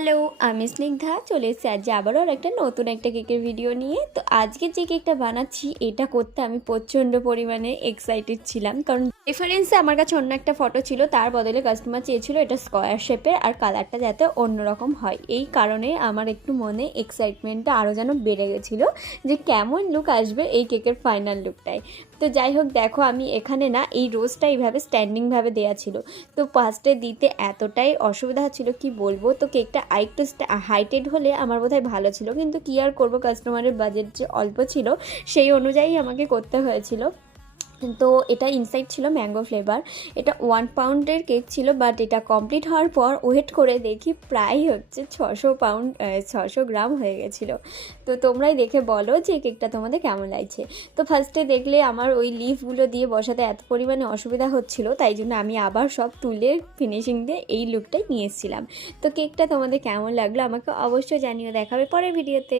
Hello, আমি স্নিগ্ধা চলে এসেছি আজ আবারও একটা নতুন একটা কেকের ভিডিও নিয়ে। তো আজকে যে কেকটা বানাচ্ছি এটা করতে আমি প্রচণ্ড পরিমাণে এক্সাইটেড ছিলাম, কারণ রেফারেন্সে আমার কাছে অন্য একটা ফটো ছিল, তার বদলে কাস্টমার চেয়েছিল এটা স্কোয়ার শেপের আর কালারটা যাতে অন্যরকম হয়। এই কারণে আমার একটু মনে এক্সাইটমেন্টটা আরও যেন বেড়ে গেছিলো যে কেমন লুক আসবে এই কেকের ফাইনাল লুকটায়। তো যাই হোক, দেখো আমি এখানে না এই রোজটা এইভাবে স্ট্যান্ডিংভাবে দেওয়া ছিল, তো ফার্স্টে দিতে এতটাই অসুবিধা হচ্ছিলো কি বলবো। তো কেকটা আরেকটু হাইটেড হলে আমার বোধহয় ভালো ছিল, কিন্তু কী আর করবো, কাস্টমারের বাজেট যে অল্প ছিল সেই অনুযায়ী আমাকে করতে হয়েছিল। তো এটা ইনসাইড ছিল ম্যাঙ্গো ফ্লেভার। এটা 1 পাউন্ডের কেক ছিল, বাট এটা কমপ্লিট হওয়ার পর ওয়েট করে দেখি প্রায় হচ্ছে 600 গ্রাম হয়ে গেছিলো। তো তোমরাই দেখে বলো যে কেকটা তোমাদের কেমন লাগছে। তো ফার্স্টে দেখলে আমার ওই লিফগুলো দিয়ে বসাতে এত পরিমাণে অসুবিধা হচ্ছিলো, তাই জন্য আমি আবার সব তুলে ফিনিশিং দিয়ে এই লুকটাই নিয়ে এসেছিলাম। তো কেকটা তোমাদের কেমন লাগলো আমাকে অবশ্যই জানিও, দেখাবে পরের ভিডিওতে।